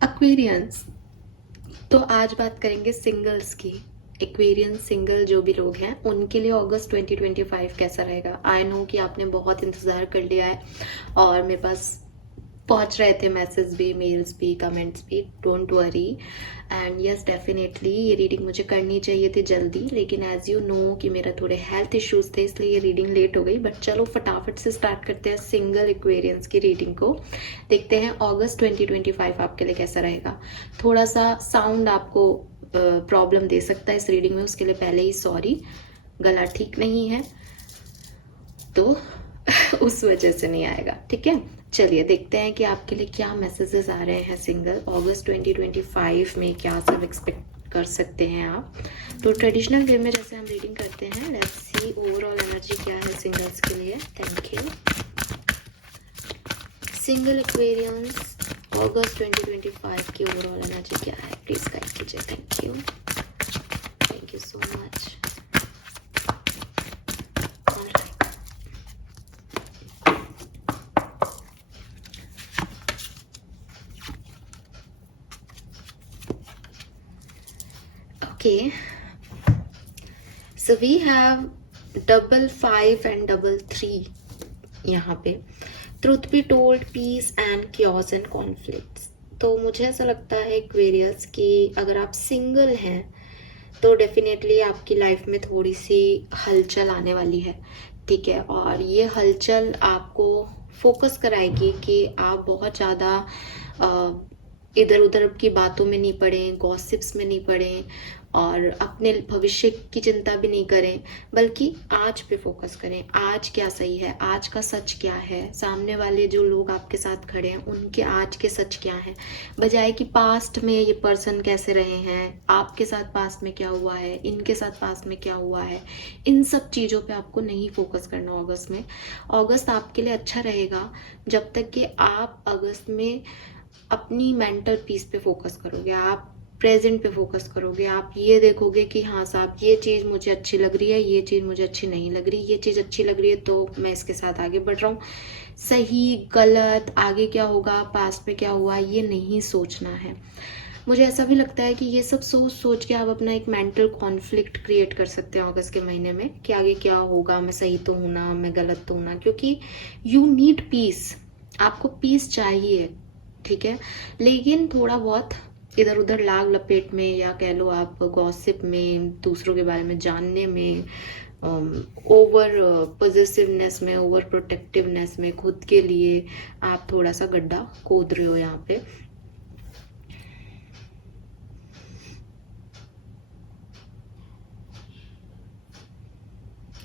Aquarians. तो आज बात करेंगे सिंगल्स की। एक्वेरियन सिंगल जो भी लोग हैं उनके लिए अगस्त 2025 कैसा रहेगा। आई नो कि आपने बहुत इंतज़ार कर लिया है और मेरे पास पहुंच रहे थे मैसेज भी, मेल्स भी, कमेंट्स भी। Don't worry, and yes definitely ये रीडिंग मुझे करनी चाहिए थी जल्दी, लेकिन एज यू नो कि मेरा थोड़े हेल्थ इश्यूज थे, इसलिए ये रीडिंग लेट हो गई। बट चलो फटाफट से स्टार्ट करते हैं सिंगल एक्वेरियंस की रीडिंग को। देखते हैं अगस्त 2025 आपके लिए कैसा रहेगा। थोड़ा सा साउंड आपको प्रॉब्लम दे सकता है इस रीडिंग में, उसके लिए पहले ही सॉरी। गला ठीक नहीं है तो उस वजह से नहीं आएगा, ठीक है। चलिए देखते हैं कि आपके लिए क्या मैसेजेस आ रहे हैं सिंगल अगस्त 2025 में, क्या सब एक्सपेक्ट कर सकते हैं आप। तो ट्रेडिशनल वे में जैसे हम रीडिंग करते हैं, लेट्स सी ओवरऑल एनर्जी क्या है सिंगल्स के लिए। Thank you. सिंगल एक्वेरियंस अगस्त 2025 की ओवरऑल एनर्जी क्या है, प्लीज गाइड कीजिए। Thank you, thank you so much. Okay, so we have 5 and 3 यहाँ पे। Truth be told, peace and chaos and conflicts. तो मुझे ऐसा लगता है एक्वेरियस कि अगर आप सिंगल हैं तो डेफिनेटली आपकी लाइफ में थोड़ी सी हलचल आने वाली है, ठीक है। और ये हलचल आपको फोकस कराएगी कि आप बहुत ज़्यादा इधर उधर की बातों में नहीं पड़ें, गॉसिप्स में नहीं पड़ें और अपने भविष्य की चिंता भी नहीं करें, बल्कि आज पे फोकस करें। आज क्या सही है, आज का सच क्या है, सामने वाले जो लोग आपके साथ खड़े हैं उनके आज के सच क्या है, बजाय कि पास्ट में ये पर्सन कैसे रहे हैं, आपके साथ पास्ट में क्या हुआ है, इनके साथ पास्ट में क्या हुआ है। इन सब चीज़ों पे आपको नहीं फोकस करना अगस्त में। अगस्त आपके लिए अच्छा रहेगा जब तक कि आप अगस्त में अपनी मेंटल पीस पे फोकस करोगे, आप प्रेजेंट पे फोकस करोगे। आप ये देखोगे कि हाँ साहब ये चीज़ मुझे अच्छी लग रही है, ये चीज़ मुझे अच्छी नहीं लग रही, ये चीज़ अच्छी लग रही है तो मैं इसके साथ आगे बढ़ रहा हूँ। सही गलत, आगे क्या होगा, पास्ट में क्या हुआ, ये नहीं सोचना है। मुझे ऐसा भी लगता है कि ये सब सोच सोच के आप अपना एक मेंटल कॉन्फ्लिक्ट क्रिएट कर सकते हैं अगस्त के महीने में कि आगे क्या होगा, मैं सही तो हूँ ना, मैं गलत तो हूँ ना। क्योंकि यू नीड पीस, आपको पीस चाहिए, ठीक है। लेकिन थोड़ा बहुत इधर उधर लाग लपेट में, या कह लो आप गॉसिप में, दूसरों के बारे में जानने में, ओवर पॉजिटिवनेस में, ओवर प्रोटेक्टिवनेस में, खुद के लिए आप थोड़ा सा गड्ढा खोद रहे हो यहाँ पे।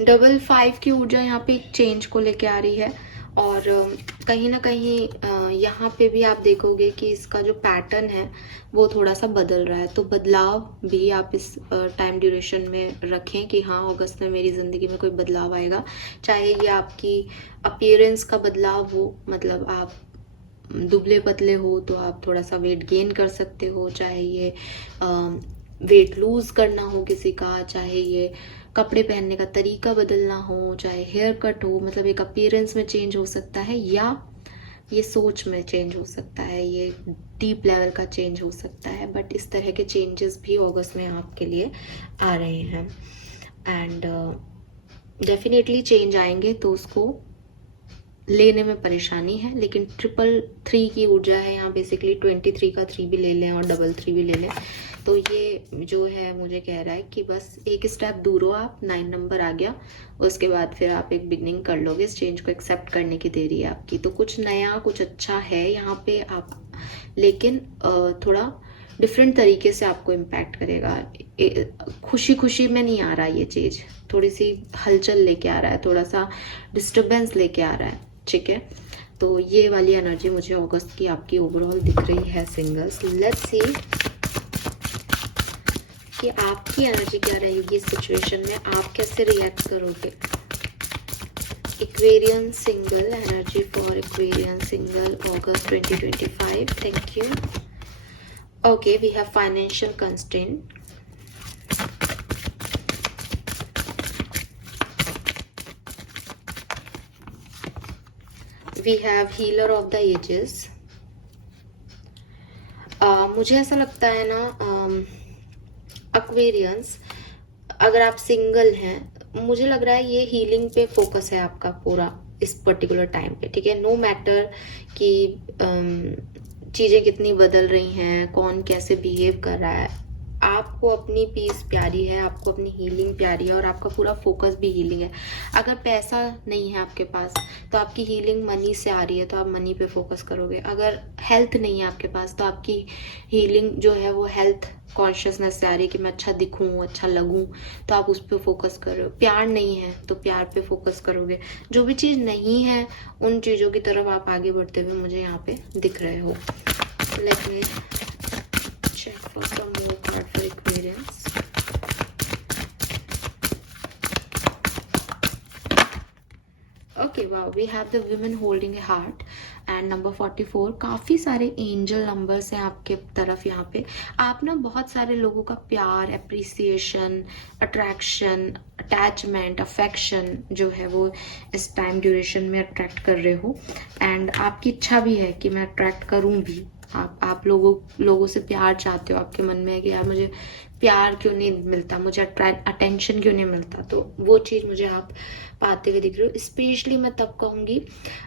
डबल 5 की ऊर्जा यहाँ पे एक चेंज को लेके आ रही है और कहीं ना कहीं यहाँ पे भी आप देखोगे कि इसका जो पैटर्न है वो थोड़ा सा बदल रहा है। तो बदलाव भी आप इस टाइम ड्यूरेशन में रखें कि हाँ अगस्त में मेरी ज़िंदगी में कोई बदलाव आएगा। चाहे ये आपकी अपीयरेंस का बदलाव हो, मतलब आप दुबले पतले हो तो आप थोड़ा सा वेट गेन कर सकते हो, चाहे ये वेट लूज़ करना हो किसी का, चाहे ये कपड़े पहनने का तरीका बदलना हो, चाहे हेयर कट हो, मतलब एक अपीयरेंस में चेंज हो सकता है, या ये सोच में चेंज हो सकता है, ये डीप लेवल का चेंज हो सकता है। बट इस तरह के चेंजेस भी अगस्त में आपके लिए आ रहे हैं एंड डेफिनेटली चेंज आएंगे तो उसको लेने में परेशानी है। लेकिन 333 की ऊर्जा है यहाँ, बेसिकली 23 का 3 भी ले लें और 33 भी ले लें तो ये जो है मुझे कह रहा है कि बस एक स्टेप दूर हो आप, 9 नंबर आ गया, उसके बाद फिर आप एक बिगनिंग कर लोगे। इस चेंज को एक्सेप्ट करने की देरी है आपकी। तो कुछ नया, कुछ अच्छा है यहाँ पे आप, लेकिन थोड़ा डिफरेंट तरीके से आपको इम्पैक्ट करेगा। खुशी खुशी में नहीं आ रहा ये चीज़, थोड़ी सी हलचल लेके आ रहा है, थोड़ा सा डिस्टर्बेंस लेके आ रहा है, ठीक है। तो ये वाली एनर्जी मुझे अगस्त की आपकी ओवरऑल दिख रही है सिंगल्स। लेट्स सी कि आपकी एनर्जी क्या रहेगी इस सिचुएशन में, आप कैसे रिएक्ट करोगे। Aquarian single energy for Aquarian single August 2025। Thank you. Okay, we have financial constraint, we have healer of the ages, मुझे ऐसा लगता है ना, एक्वेरियंस, अगर आप सिंगल हैं, मुझे लग रहा है ये हीलिंग पे फोकस है आपका पूरा इस पर्टिकुलर टाइम पे, ठीक है। नो मैटर कि चीज़ें कितनी बदल रही हैं, कौन कैसे बिहेव कर रहा है, आपको अपनी पीस प्यारी है, आपको अपनी हीलिंग प्यारी है, और आपका पूरा फोकस भी हीलिंग है। अगर पैसा नहीं है आपके पास तो आपकी हीलिंग मनी से आ रही है, तो आप मनी पे फोकस करोगे। अगर हेल्थ नहीं है आपके पास तो आपकी हीलिंग जो है वो हेल्थ कॉन्शियसनेस से आ रही है कि मैं अच्छा दिखूं, अच्छा लगूं, तो आप उस पर फोकस कर रहे हो। प्यार नहीं है तो प्यार पे फोकस करोगे। जो भी चीज़ नहीं है उन चीज़ों की तरफ आप आगे बढ़ते हुए मुझे यहाँ पे दिख रहे हो। Let me check for some more card for Aquarius. Okay, wow, we have the women holding a heart and number 44. काफ़ी सारे एंजल नंबर्स हैं आपके तरफ यहाँ पे। आप ना बहुत सारे लोगों का प्यार, अप्रिसिएशन, अट्रैक्शन, अटैचमेंट, अफेक्शन जो है वो इस टाइम ड्यूरेशन में अट्रैक्ट कर रहे हो। एंड आपकी इच्छा भी है कि मैं अट्रैक्ट करूँ भी। आप लोगों से प्यार चाहते हो। आपके मन में है कि यार मुझे प्यार क्यों नहीं मिलता, मुझे अटेंशन क्यों नहीं मिलता, तो वो चीज़ मुझे आप पाते हुए दिख रहे हो। स्पेशली मैं तब कहूँगी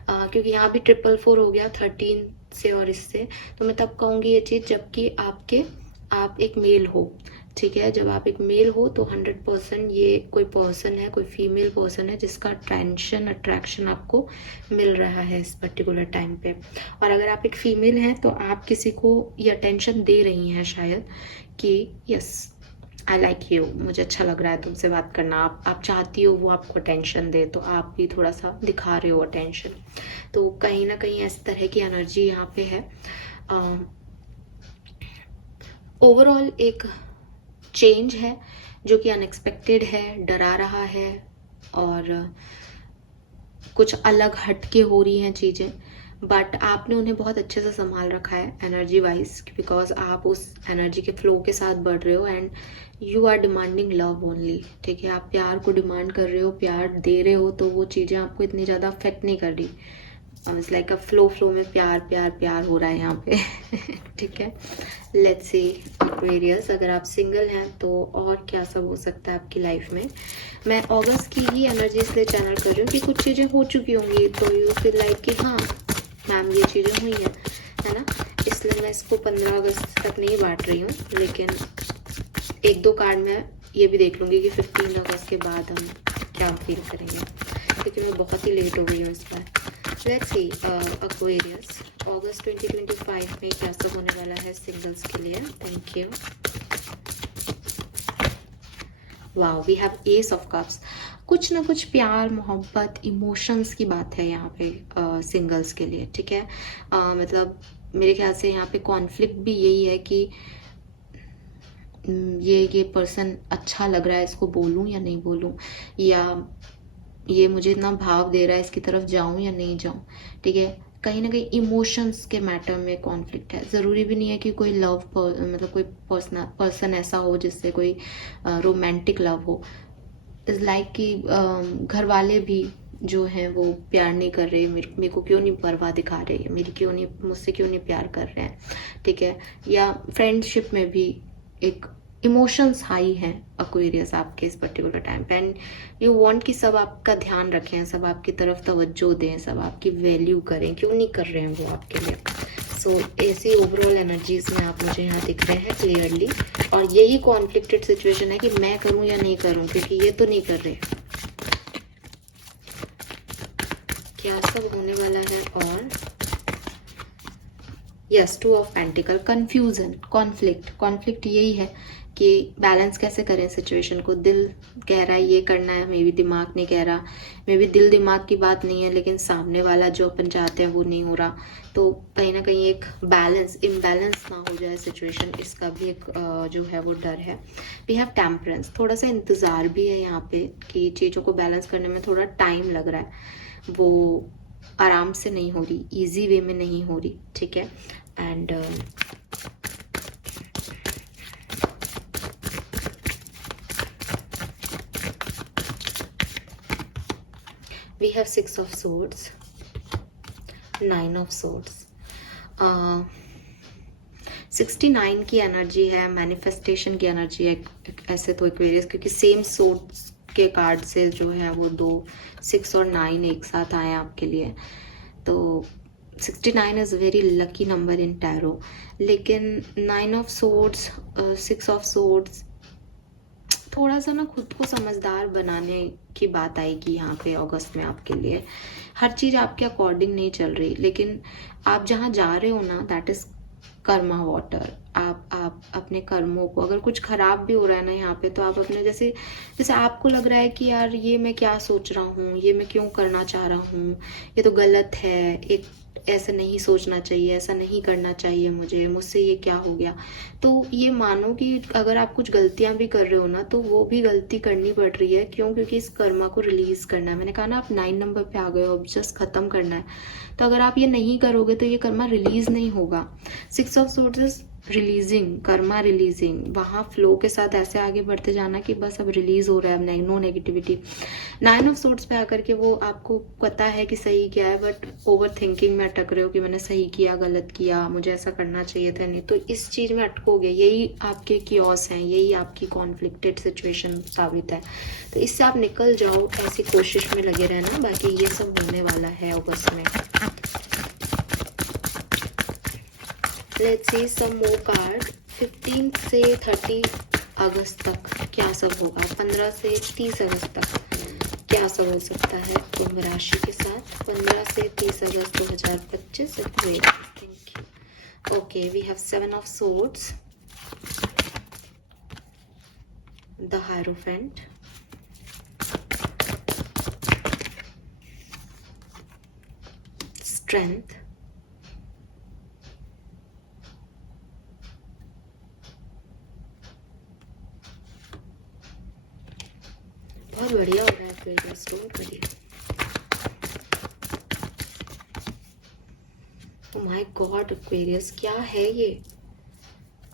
क्योंकि यहाँ भी 444 हो गया 13 से और इससे, तो मैं तब कहूँगी ये चीज़ जबकि आप एक मेल हो, ठीक है। जब आप एक मेल हो तो 100% ये कोई पर्सन है, कोई फीमेल पर्सन है जिसका अट्रैक्शन आपको मिल रहा है इस पर्टिकुलर टाइम पे। और अगर आप एक फीमेल हैं तो आप किसी को ये अटेंशन दे रही हैं शायद कि यस आई लाइक यू, मुझे अच्छा लग रहा है तुमसे बात करना। आप चाहती हो वो आपको अटेंशन दे, तो आप भी थोड़ा सा दिखा रहे हो अटेंशन। तो कहीं ना कहीं इस तरह की एनर्जी यहाँ पे है। ओवरऑल एक चेंज है जो कि अनएक्सपेक्टेड है, डरा रहा है, और कुछ अलग हटके हो रही हैं चीज़ें, बट आपने उन्हें बहुत अच्छे से संभाल रखा है एनर्जी वाइज, बिकॉज आप उस एनर्जी के फ्लो के साथ बढ़ रहे हो and you are demanding love only, ठीक है। आप प्यार को डिमांड कर रहे हो, प्यार दे रहे हो, तो वो चीज़ें आपको इतनी ज़्यादा अफेक्ट नहीं कर रही। इट्स लाइक अ फ्लो में प्यार प्यार प्यार हो रहा है यहाँ पे ठीक है। लेट्स सी एक्वेरियस, अगर आप सिंगल हैं तो और क्या सब हो सकता है आपकी लाइफ में। मैं अगस्त की ही एनर्जी इसलिए चैनल कर रही हूँ कि कुछ चीज़ें हो चुकी होंगी तो यू फील लाइक कि हाँ मैम ये चीज़ें हुई हैं, है ना। इसलिए मैं इसको 15 अगस्त तक नहीं बांट रही हूँ, लेकिन एक दो कार्ड में ये भी देख लूँगी कि 15 अगस्त के बाद हम क्या फील करेंगे, क्योंकि मैं बहुत ही लेट हो गई हूँ इस बार। लेट्स सी एक्वेरियस, अगस्त 2025 में क्या सब होने वाला है सिंगल्स के लिए। Thank you. Wow, we have ace of cups. कुछ ना कुछ प्यार, मोहब्बत, इमोशंस की बात है यहाँ पे सिंगल्स के लिए, ठीक है। मतलब मेरे ख्याल से यहाँ पे कॉन्फ्लिक्ट भी यही है कि ये पर्सन अच्छा लग रहा है, इसको बोलूं या नहीं बोलूं, या ये मुझे इतना भाव दे रहा है, इसकी तरफ जाऊं या नहीं जाऊं, ठीक है। कहीं ना कहीं इमोशंस के मैटर में कॉन्फ्लिक्ट है। ज़रूरी भी नहीं है कि कोई मतलब कोई पर्सन ऐसा हो जिससे कोई रोमांटिक लव हो। इज़ लाइक कि घर वाले भी जो हैं वो प्यार नहीं कर रहे, मेरे को क्यों नहीं परवाह दिखा रहे, मुझसे क्यों नहीं प्यार कर रहे हैं, ठीक है। या फ्रेंडशिप में भी एक इमोशंस हाई हैं एक्वेरियस आपके इस पर्टिकुलर टाइम पे, एंड यू वांट कि सब आपका ध्यान रखें, सब आपकी तरफ तवज्जो दें, सब आपकी वैल्यू करें। क्यों नहीं कर रहे हैं वो आपके लिए। सो ऐसी ओवरऑल एनर्जीज में आप मुझे यहाँ दिख रहे हैं क्लियरली, और यही कॉन्फ्लिक्टेड सिचुएशन है कि मैं करूँ या नहीं करूँ, क्योंकि ये तो नहीं कर रहे। क्या सब होने वाला है। और yes, 2 of pentacle, confusion, conflict यही है कि बैलेंस कैसे करें सिचुएशन को। दिल कह रहा है ये करना है, मे बी दिमाग नहीं कह रहा, मे बी दिल दिमाग की बात नहीं है, लेकिन सामने वाला जो अपन चाहते हैं वो नहीं हो रहा। तो कहीं ना कहीं एक इम्बैलेंस ना हो जाए सिचुएशन, इसका भी एक जो है वो डर है। वी हैव टेम्परेंस, थोड़ा सा इंतज़ार भी है यहाँ पे कि चीज़ों को बैलेंस करने में थोड़ा टाइम लग रहा है, वो आराम से नहीं हो रही, ईजी वे में नहीं हो रही, ठीक है। And we have 6 of swords, 9 of swords. 69 की एनर्जी है, मैनिफेस्टेशन की एनर्जी है ऐसे तो एक्वेरियस, क्योंकि सेम सोर्स के कार्ड से जो है वो 2 6 और 9 एक साथ आए आपके लिए। तो 69 is very lucky number in tarot. लेकिन 9 ऑफ सोर्ड्स, 6 ऑफ सोर्ड्स, थोड़ा सा ना खुद को समझदार बनाने की बात आएगी यहाँ पे अगस्त में आपके लिए। हर चीज़ आपके अकॉर्डिंग नहीं चल रही, लेकिन आप जहाँ जा रहे हो ना, दैट इज़ कर्मा वाटर। आप अपने कर्मों को, अगर कुछ खराब भी हो रहा है ना यहाँ पे, तो आप अपने जैसे जैसे आपको लग रहा है कि यार ये मैं क्या सोच रहा हूँ, ये मैं क्यों करना चाह रहा हूँ, ये तो गलत है, एक ऐसा नहीं सोचना चाहिए, ऐसा नहीं करना चाहिए, मुझसे ये क्या हो गया। तो ये मानो कि अगर आप कुछ गलतियां भी कर रहे हो ना, तो वो भी गलती करनी पड़ रही है। क्यों? क्योंकि इस कर्मा को रिलीज करना है। मैंने कहा ना, आप 9 नंबर पे आ गए हो, अब जस्ट खत्म करना है। तो अगर आप ये नहीं करोगे तो ये कर्मा रिलीज नहीं होगा। 6 of sources releasing, Karma releasing, वहाँ फ्लो के साथ ऐसे आगे बढ़ते जाना कि बस अब रिलीज हो रहा है, अब नो नेगेटिविटी। 9 ऑफ सोर्ट्स पे आकर के वो आपको पता है कि सही क्या है, बट ओवर थिंकिंग में अटक रहे हो कि मैंने सही किया, गलत किया, मुझे ऐसा करना चाहिए था नहीं, तो इस चीज़ में अटकोगे। यही आपके कियोस हैं, यही आपकी कॉन्फ्लिक्टेड सिचुएशन साबित है। तो इससे आप निकल जाओ, ऐसी कोशिश में लगे रहना। बाकी ये सब होने वाला है अगस्त में। Let's see some more card. 15 से 30 अगस्त तक क्या सब होगा, 15 से 30 अगस्त तक क्या सब हो सकता है कुंभ राशि के साथ। 15 से 30 अगस्त 2025। Great, thank you. Okay, we have 7 of swords, the hierophant, strength, बहुत बढ़िया हो रहा है एक्वेरियस, बहुत बढ़िया। ओह माय गॉड एक्वेरियस, क्या है ये?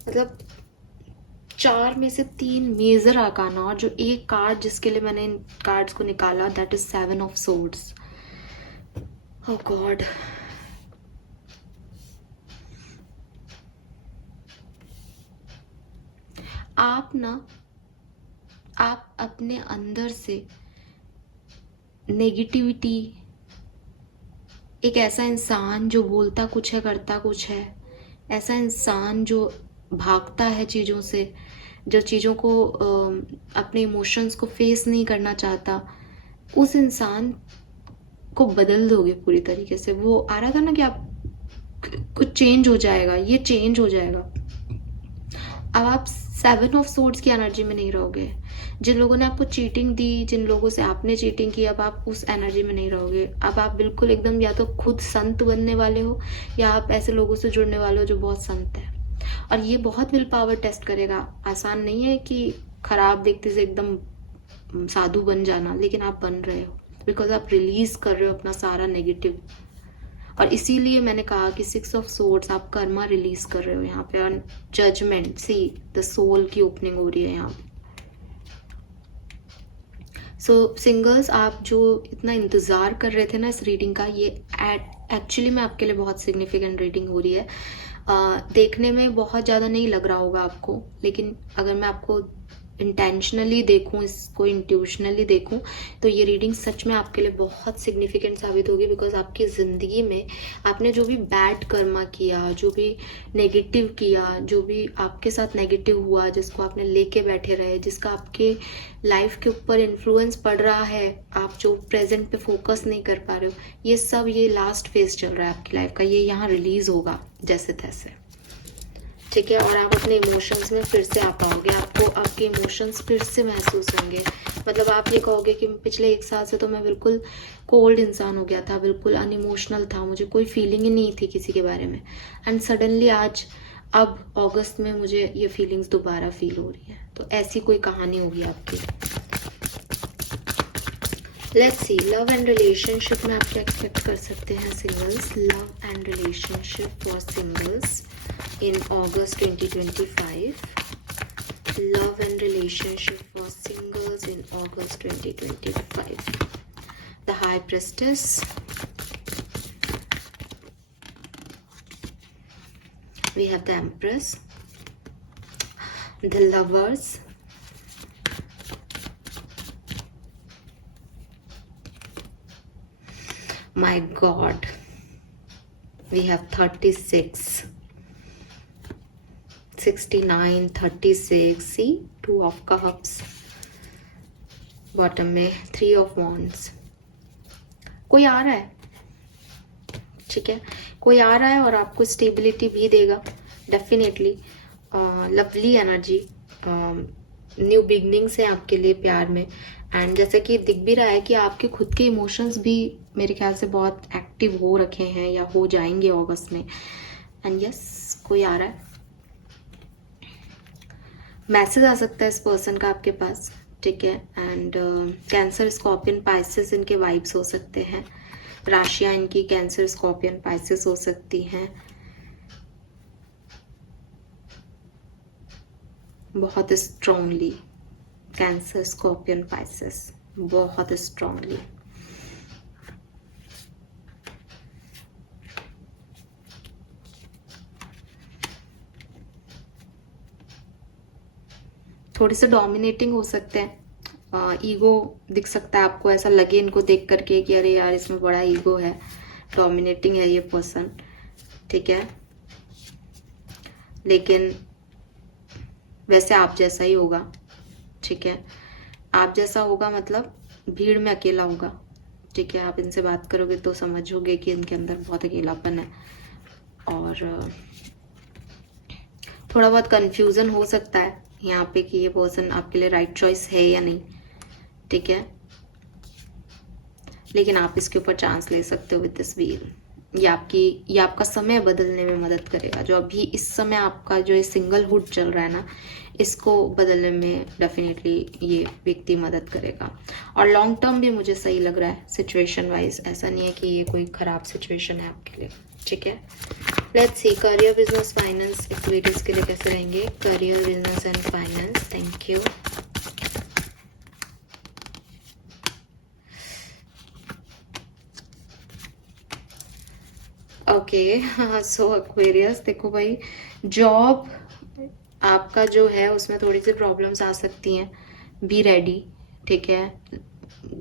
मतलब 4 में से 3 मेजर आर्काना, और जो एक कार्ड जिसके लिए मैंने इन कार्ड्स को निकाला, that is 7 of swords. Oh God, आप अपने अंदर से नेगेटिविटी, एक ऐसा इंसान जो बोलता कुछ है करता कुछ है, ऐसा इंसान जो भागता है चीज़ों से, जो चीज़ों को अपने इमोशंस को फेस नहीं करना चाहता, उस इंसान को बदल दोगे पूरी तरीके से। वो आ रहा था ना कि आप कुछ चेंज हो जाएगा, ये चेंज हो जाएगा। अब आप 7 ऑफ सोर्ड्स की एनर्जी में नहीं रहोगे। जिन लोगों ने आपको चीटिंग दी, जिन लोगों से आपने चीटिंग की, अब आप उस एनर्जी में नहीं रहोगे। अब आप बिल्कुल एकदम या तो खुद संत बनने वाले हो, या आप ऐसे लोगों से जुड़ने वाले हो जो बहुत संत है। और ये बहुत विल पावर टेस्ट करेगा। आसान नहीं है कि खराब व्यक्ति से एकदम साधु बन जाना, लेकिन आप बन रहे हो बिकॉज आप रिलीज कर रहे हो अपना सारा नेगेटिव। और इसीलिए मैंने कहा कि 6 ऑफ सोर्ड्स, आप कर्मा रिलीज कर रहे हो यहाँ पे। और जजमेंट, सी द सोल की ओपनिंग हो रही है यहाँ पे। सो सिंगल्स, आप जो इतना इंतज़ार कर रहे थे ना इस रीडिंग का, ये एक्चुअली में आपके लिए बहुत सिग्निफिकेंट रीडिंग हो रही है। देखने में बहुत ज़्यादा नहीं लग रहा होगा आपको, लेकिन अगर मैं आपको इंटेंशनली देखूं, इसको इंट्यूशनली देखूं, तो ये रीडिंग सच में आपके लिए बहुत सिग्निफिकेंट साबित होगी। बिकॉज आपकी ज़िंदगी में आपने जो भी बैड कर्मा किया, जो भी नेगेटिव किया, जो भी आपके साथ नेगेटिव हुआ, जिसको आपने लेके बैठे रहे, जिसका आपके लाइफ के ऊपर इन्फ्लुएंस पड़ रहा है, आप जो प्रेजेंट पे फोकस नहीं कर पा रहे हो, ये सब, ये लास्ट फेज चल रहा है आपकी लाइफ का, ये यहाँ रिलीज होगा जैसे तैसे, ठीक है। और आप अपने इमोशंस में फिर से आ पाओगे, आपको आपके इमोशंस फिर से महसूस होंगे। मतलब आप ये कहोगे कि पिछले 1 साल से तो मैं बिल्कुल कोल्ड इंसान हो गया था, बिल्कुल अनइमोशनल था, मुझे कोई फीलिंग ही नहीं थी किसी के बारे में, एंड सडनली आज अब अगस्त में मुझे ये फीलिंग्स दोबारा फील हो रही है। तो ऐसी कोई कहानी होगी आपकी। Let's see, love and relationship में आप क्या एक्सपेक्ट कर सकते हैं singles. Love and relationship for singles in August 2025. Love and relationship for singles in August 2025. The High Priestess, We have the Empress, the Lovers, my God, we have 36, 69, 36. See, 2 of Cups, bottom में 3 of Wands. कोई आ रहा है, ठीक है, कोई आ रहा है और आपको स्टेबिलिटी भी देगा definitely. Lovely energy, new beginnings है आपके लिए प्यार में. एंड जैसे कि दिख भी रहा है कि आपके खुद के इमोशंस भी मेरे ख्याल से बहुत एक्टिव हो रखे हैं या हो जाएंगे अगस्त में. एंड यस, कोई आ रहा है, मैसेज आ सकता है इस पर्सन का आपके पास, ठीक है. एंड कैंसर, स्कॉर्पियन, पाइसेस इनके वाइब्स हो सकते हैं. राशियां इनकी कैंसर, स्कॉर्पियन, पाइसेस हो सकती हैं. बहुत स्ट्रांगली कैंसर, स्कॉर्पियन, पाइसेस, बहुत स्ट्रांगली. थोड़े से डोमिनेटिंग हो सकते हैं. ईगो दिख सकता है आपको, ऐसा लगे इनको देख करके कि अरे यार इसमें बड़ा ईगो है, डोमिनेटिंग है ये पर्सन, ठीक है. लेकिन वैसे आप जैसा ही होगा, ठीक है. आप जैसा होगा मतलब भीड़ में अकेला होगा, ठीक है. आप इनसे बात करोगे तो समझोगे कि इनके अंदर बहुत अकेलापन है. और थोड़ा बहुत कंफ्यूजन हो सकता है यहाँ पे कि ये पर्सन आपके लिए राइट चॉइस है या नहीं, ठीक है. लेकिन आप इसके ऊपर चांस ले सकते हो विद दिस व्हील. ये आपका समय बदलने में मदद करेगा. जो अभी इस समय आपका जो ये सिंगलहुड चल रहा है ना, इसको बदलने में डेफिनेटली ये व्यक्ति मदद करेगा. और लॉन्ग टर्म भी मुझे सही लग रहा है सिचुएशन वाइज. ऐसा नहीं है कि ये कोई खराब सिचुएशन है आपके लिए, ठीक है. Let's see career, business, finance activities के लिए कैसे रहेंगे. Career, business and finance. Thank you. Okay, so Aquarius, देखो भाई, जॉब आपका जो है उसमें थोड़ी सी प्रॉब्लम्स आ सकती हैं. बी रेडी, ठीक है.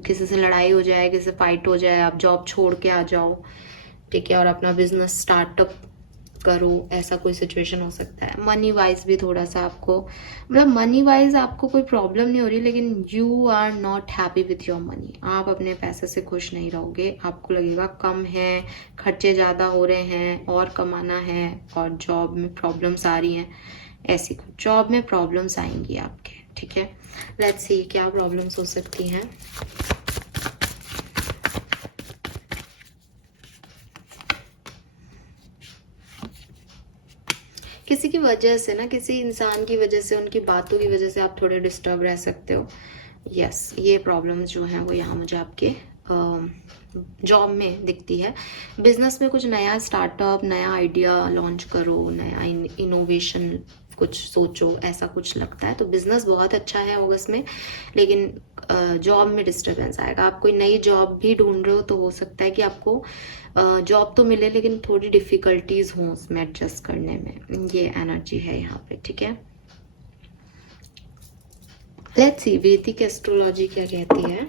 किसी से लड़ाई हो जाए, किसी से फाइट हो जाए, आप जॉब छोड़ के आ जाओ, ठीक है, और अपना बिजनेस स्टार्टअप करो, ऐसा कोई सिचुएशन हो सकता है. मनी वाइज भी थोड़ा सा आपको, मतलब मनी वाइज आपको कोई प्रॉब्लम नहीं हो रही, लेकिन you are not happy with your money. आप अपने पैसे से खुश नहीं रहोगे. आपको लगेगा कम है, खर्चे ज़्यादा हो रहे हैं, और कमाना है, और जॉब में प्रॉब्लम्स आ रही हैं. ऐसी कुछ जॉब में प्रॉब्लम्स आएंगी आपके, ठीक है. लेट्स सी क्या प्रॉब्लम्स हो सकती हैं. किसी की वजह से ना, किसी इंसान की वजह से, उनकी बातों की वजह से आप थोड़े डिस्टर्ब रह सकते हो. यस, ये प्रॉब्लम्स जो हैं वो यहाँ मुझे आपके जॉब में दिखती है. बिजनेस में कुछ नया स्टार्टअप, नया आइडिया लॉन्च करो, नया इनोवेशन कुछ सोचो, ऐसा कुछ लगता है. तो बिजनेस बहुत अच्छा है अगस्त में, लेकिन जॉब में डिस्टर्बेंस आएगा. आप कोई नई जॉब भी ढूंढ रहे हो तो हो सकता है कि आपको जॉब तो मिले, लेकिन थोड़ी डिफिकल्टीज हों उसमें एडजस्ट करने में. ये एनर्जी है यहाँ पे, ठीक है. लेट्स सी वैदिक एस्ट्रोलॉजी क्या कहती है.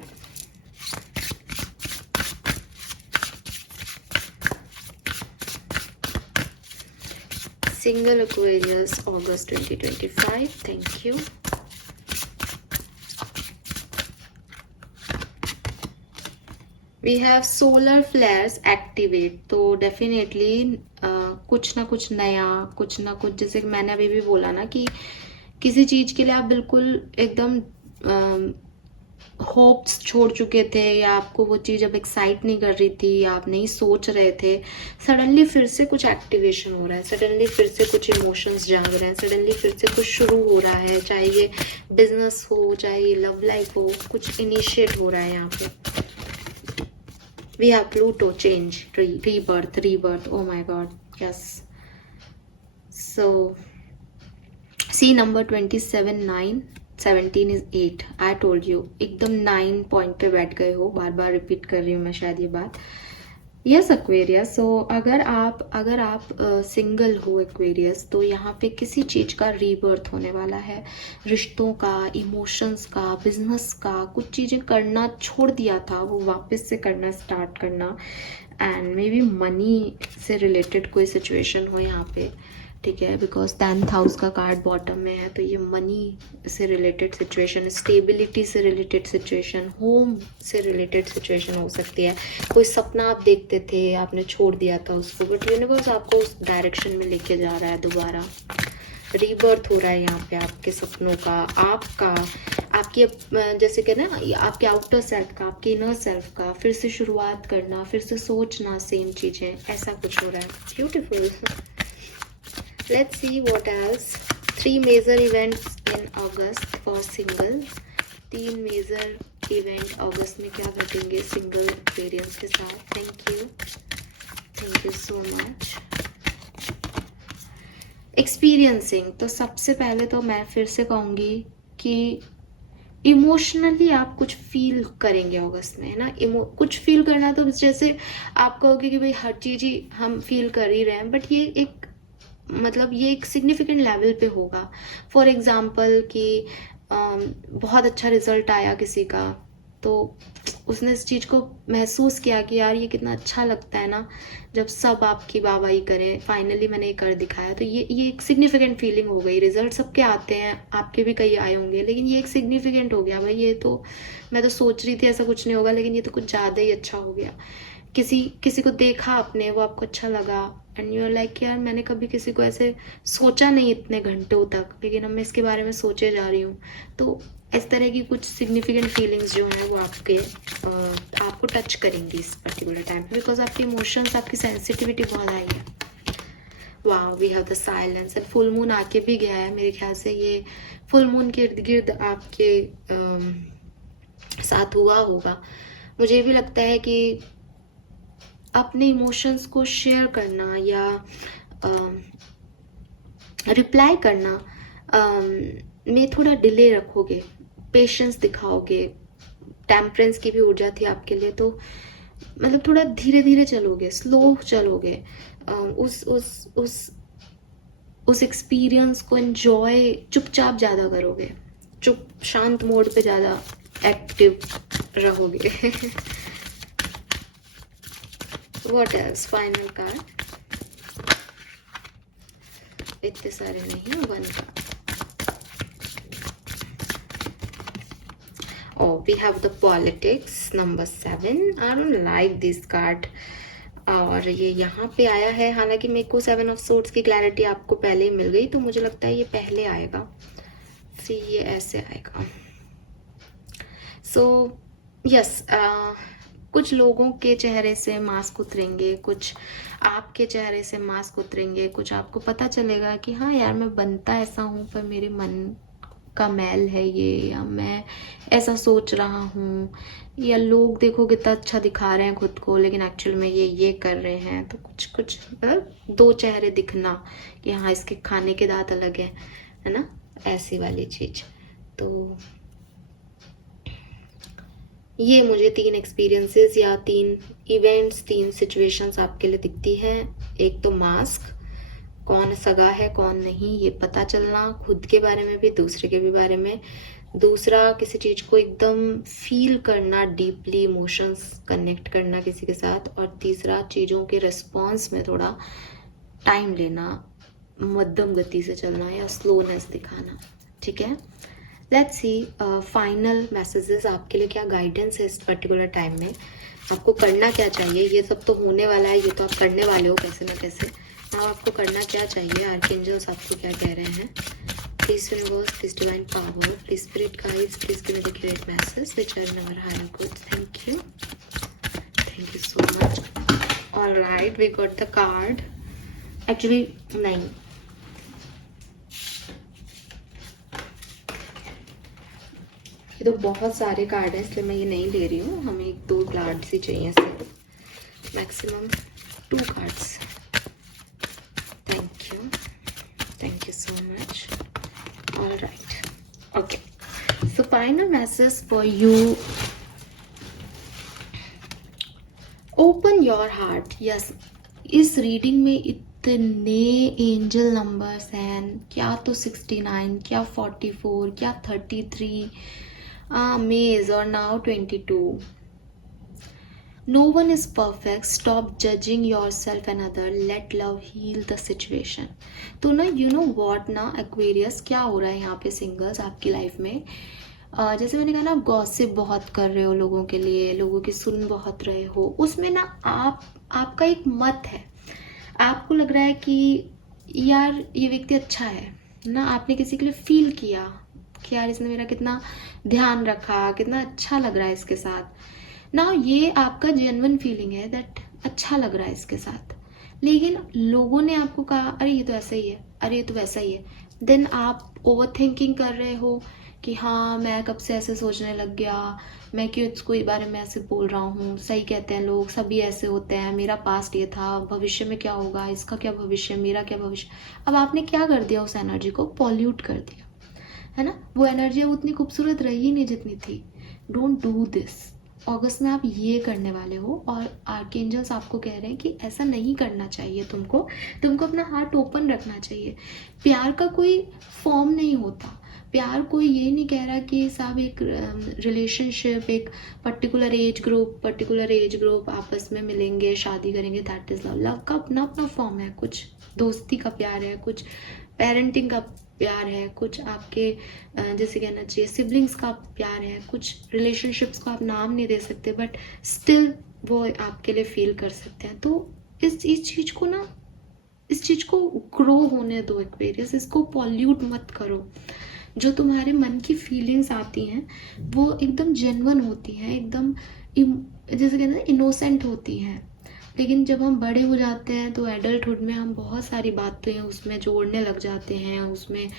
Single Aquarius, August 2025. Thank you. We have solar flares activate. तो डेफिनेटली कुछ ना कुछ नया, कुछ ना कुछ, जैसे मैंने अभी भी बोला ना कि किसी चीज के लिए आप बिल्कुल एकदम होप्स छोड़ चुके थे, या आपको वो चीज़ अब एक्साइट नहीं कर रही थी, या आप नहीं सोच रहे थे. सडनली फिर से कुछ एक्टिवेशन हो रहा है, सडनली फिर से कुछ इमोशंस जाग रहे हैं, सडनली फिर से कुछ शुरू हो रहा है. चाहे ये बिजनेस हो, चाहे ये लव लाइफ हो, कुछ इनिशिएट हो रहा है यहाँ पे. We have Pluto, change, rebirth, rebirth. Oh my god, yes. So see number 27, 9, 17 is 8. I told you, एकदम 9 पॉइंट पे बैठ गए हो. बार बार रिपीट कर रही हूँ मैं शायद ये बात. यस एक्वेरियस, सो अगर आप सिंगल हो एक्वेरियस, तो यहाँ पे किसी चीज़ का रीबर्थ होने वाला है, रिश्तों का, इमोशंस का, बिजनेस का। कुछ चीज़ें करना छोड़ दिया था, वो वापस से करना स्टार्ट करना, एंड मे बी मनी से रिलेटेड कोई सिचुएशन हो यहाँ पे, ठीक है, बिकॉज 10th हाउस का कार्ड बॉटम में है, तो ये मनी से रिलेटेड सिचुएशन, स्टेबिलिटी से रिलेटेड सिचुएशन, होम से रिलेटेड सिचुएशन हो सकती है। कोई सपना आप देखते थे, आपने छोड़ दिया था उसको, बट यूनिवर्स आपको उस डायरेक्शन में लेके जा रहा है, दोबारा रीबर्थ हो रहा है यहाँ पे आपके सपनों का, आपका, आपकी जैसे कि ना, आपके आउटर सेल्फ का, आपके इनर सेल्फ का फिर से शुरुआत करना, फिर से सोचना सेम चीज़ें, ऐसा कुछ हो रहा है। Beautiful. Let's see what else. 3 major events in August for single. 3 major event अगस्त में क्या घटेंगे सिंगल एक्सपीरियंस के साथ। Thank you so much. Experiencing, तो सबसे पहले तो मैं फिर से कहूँगी कि इमोशनली आप कुछ फील करेंगे अगस्त में, है ना। कुछ फील करना, तो जैसे आप कहोगे कि भाई हर चीज़ ही हम फील कर ही रहे हैं, बट ये एक, मतलब ये एक सिग्निफिकेंट लेवल पे होगा। फॉर एग्जाम्पल कि बहुत अच्छा रिजल्ट आया किसी का, तो उसने इस चीज़ को महसूस किया कि यार ये कितना अच्छा लगता है ना, जब सब आपकी वाहवाही करें, फाइनली मैंने ये कर दिखाया। तो ये एक सिग्निफिकेंट फीलिंग हो गई। रिजल्ट सबके आते हैं, आपके भी कई आए होंगे, लेकिन ये एक सिग्निफिकेंट हो गया भाई, ये तो मैं तो सोच रही थी ऐसा कुछ नहीं होगा, लेकिन ये तो कुछ ज़्यादा ही अच्छा हो गया। किसी को देखा आपने, वो आपको अच्छा लगा, एंड यू आर लाइक यार मैंने कभी किसी को ऐसे सोचा नहीं इतने घंटों तक, लेकिन अब मैं इसके बारे में सोचे जा रही हूँ। तो इस तरह की कुछ सिग्निफिकेंट फीलिंग्स जो हैं वो आपको टच करेंगी इस पर्टिकुलर टाइम पे, बिकॉज आपके इमोशंस, आपकी सेंसिटिविटी बहुत हाई है। वाह, we have the silence, and full moon आके भी गया है। मेरे ख्याल से ये फुल मून के इर्द गिर्द आपके साथ हुआ होगा। मुझे भी लगता है कि अपने इमोशंस को शेयर करना या रिप्लाई करना में थोड़ा डिले रखोगे, पेशेंस दिखाओगे। टेम्परेंस की भी ऊर्जा थी आपके लिए, तो मतलब थोड़ा धीरे धीरे चलोगे, स्लो चलोगे, उस एक्सपीरियंस को एंजॉय चुपचाप ज़्यादा करोगे, शांत मोड पे ज़्यादा एक्टिव रहोगे। What else? Final card. इतने सारे नहीं, 1 card. Oh, we have the politics, number 7. I don't like this card. और ये यहाँ पे आया है, हालांकि मेरे को 7 of Swords की क्लैरिटी आपको पहले ही मिल गई, तो मुझे लगता है ये पहले आएगा, फिर ये ऐसे आएगा। So yes, कुछ लोगों के चेहरे से मास्क उतरेंगे, कुछ आपके चेहरे से मास्क उतरेंगे, कुछ आपको पता चलेगा कि हाँ यार मैं बनता ऐसा हूँ, पर मेरे मन का मैल है ये, या मैं ऐसा सोच रहा हूँ, या लोग देखो कितना अच्छा दिखा रहे हैं खुद को, लेकिन एक्चुअल में ये कर रहे हैं। तो कुछ मतलब 2 चेहरे दिखना कि हाँ इसके खाने के दांत अलग है ना, ऐसी वाली चीज़। तो ये मुझे 3 एक्सपीरियंसेस या 3 इवेंट्स, 3 सिचुएशंस आपके लिए दिखती है। एक तो मास्क, कौन सगा है कौन नहीं ये पता चलना, खुद के बारे में भी, दूसरे के भी बारे में। दूसरा, किसी चीज़ को एकदम फील करना, डीपली इमोशंस कनेक्ट करना किसी के साथ। और तीसरा, चीज़ों के रिस्पॉन्स में थोड़ा टाइम लेना, मध्यम गति से चलना या स्लोनेस दिखाना, ठीक है। लेट्स सी फाइनल मैसेजेस आपके लिए, क्या गाइडेंस है इस पर्टिकुलर टाइम में, आपको करना क्या चाहिए। ये सब तो होने वाला है, ये तो आप करने वाले हो कैसे ना कैसे। अब आपको करना क्या चाहिए, आर्कएंजल्स आपको क्या कह रहे हैं। Please universe, please divine power, please spirit guides, please give me the correct message which are in our higher good. Thank you so much. Alright, we got the card, actually नहीं, ये तो बहुत सारे कार्ड हैं, इसलिए मैं ये नहीं ले रही हूँ। हमें 1-2 कार्ड्स ही चाहिए सिर्फ, maximum 2 cards. Thank you so much. Alright, okay, so final message for you, open your your heart. Yes, इस रीडिंग में इतने एंजल नंबर्स हैं, क्या तो 69, क्या 44, क्या 33, मेज और now 22। No one is perfect. Stop judging yourself and other. Let love heal the situation. तो ना you know what ना Aquarius, क्या हो रहा है यहाँ पे सिंगल्स आपकी लाइफ में? जैसे मैंने कहा ना, आप गॉसिप बहुत कर रहे हो लोगों के लिए, लोगों की सुन बहुत रहे हो, उसमें ना आपका एक मत है। आपको लग रहा है कि यार ये व्यक्ति अच्छा है ना, आपने किसी के लिए फील किया कि यार इसने मेरा कितना ध्यान रखा, कितना अच्छा लग रहा है इसके साथ ना। ये आपका जेन्युइन फीलिंग है दैट अच्छा लग रहा है इसके साथ, लेकिन लोगों ने आपको कहा अरे ये तो ऐसा ही है, अरे ये तो वैसा ही है। देन आप ओवर थिंकिंग कर रहे हो कि हाँ मैं कब से ऐसे सोचने लग गया, मैं क्यों इसको इस बारे में ऐसे बोल रहा हूँ, सही कहते हैं लोग, सभी ऐसे होते हैं, मेरा पास्ट ये था, भविष्य में क्या होगा, इसका क्या भविष्य, मेरा क्या भविष्य। अब आपने क्या कर दिया, उस एनर्जी को पॉल्यूट कर दिया, है ना। वो एनर्जी अब उतनी खूबसूरत रही नहीं जितनी थी। Don't do this. अगस्त में आप ये करने वाले हो और आर्कएंजल्स आपको कह रहे हैं कि ऐसा नहीं करना चाहिए तुमको अपना हार्ट ओपन रखना चाहिए। प्यार का कोई फॉर्म नहीं होता, प्यार कोई ये नहीं कह रहा कि साहब एक रिलेशनशिप, एक पर्टिकुलर एज ग्रुप आपस में मिलेंगे, शादी करेंगे, दैट इज लव। लव का अपना अपना फॉर्म है, कुछ दोस्ती का प्यार है, कुछ पेरेंटिंग का प्यार है, कुछ आपके जैसे कहना चाहिए सिबलिंग्स का प्यार है, कुछ रिलेशनशिप्स को आप नाम नहीं दे सकते बट स्टिल वो आपके लिए फील कर सकते हैं। तो इस चीज़ को ग्रो होने दो एक्वेरियस, इसको पॉल्यूट मत करो। जो तुम्हारे मन की फीलिंग्स आती हैं वो एकदम जेन्युइन होती हैं, एकदम जैसे कहते हैं इनोसेंट होती हैं। लेकिन जब हम बड़े हो जाते हैं तो एडल्टहुड में हम बहुत सारी बातें उसमें जोड़ने लग जाते हैं, उसमें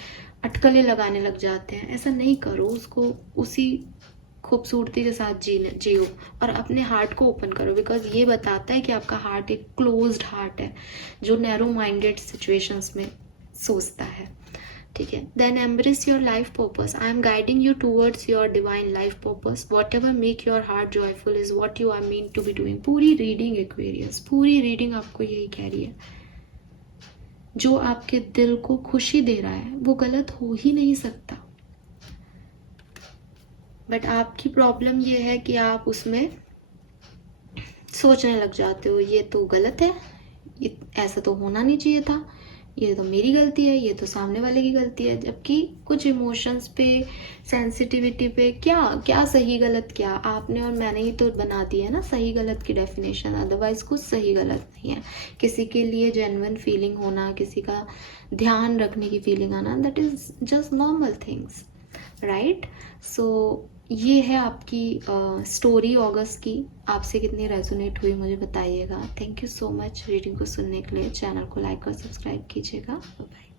अटकलें लगाने लग जाते हैं। ऐसा नहीं करो, उसको उसी खूबसूरती के साथ जियो और अपने हार्ट को ओपन करो, बिकॉज ये बताता है कि आपका हार्ट एक क्लोज्ड हार्ट है जो नैरो माइंडेड सिचुएशंस में सोचता है। ठीक है, then embrace your life purpose. I am guiding you towards your divine life purpose. Whatever make your heart joyful is what you are mean to be doing. पूरी reading Aquarius, पूरी reading आपको यही कह रही है, जो आपके दिल को खुशी दे रहा है वो गलत हो ही नहीं सकता। बट आपकी प्रॉब्लम ये है कि आप उसमें सोचने लग जाते हो ये तो गलत है, ऐसा तो होना नहीं चाहिए था, ये तो मेरी गलती है, ये तो सामने वाले की गलती है। जबकि कुछ इमोशंस पे, सेंसिटिविटी पे क्या सही गलत, क्या आपने और मैंने ही तो बना दी है ना सही गलत की डेफिनेशन। अदरवाइज कुछ सही गलत नहीं है। किसी के लिए जेन्युइन फीलिंग होना, किसी का ध्यान रखने की फीलिंग आना, that is just normal things, right. So ये है आपकी स्टोरी अगस्त की। आपसे कितनी रेजोनेट हुई मुझे बताइएगा। Thank you so much reading को सुनने के लिए। चैनल को लाइक और सब्सक्राइब कीजिएगा। बाय।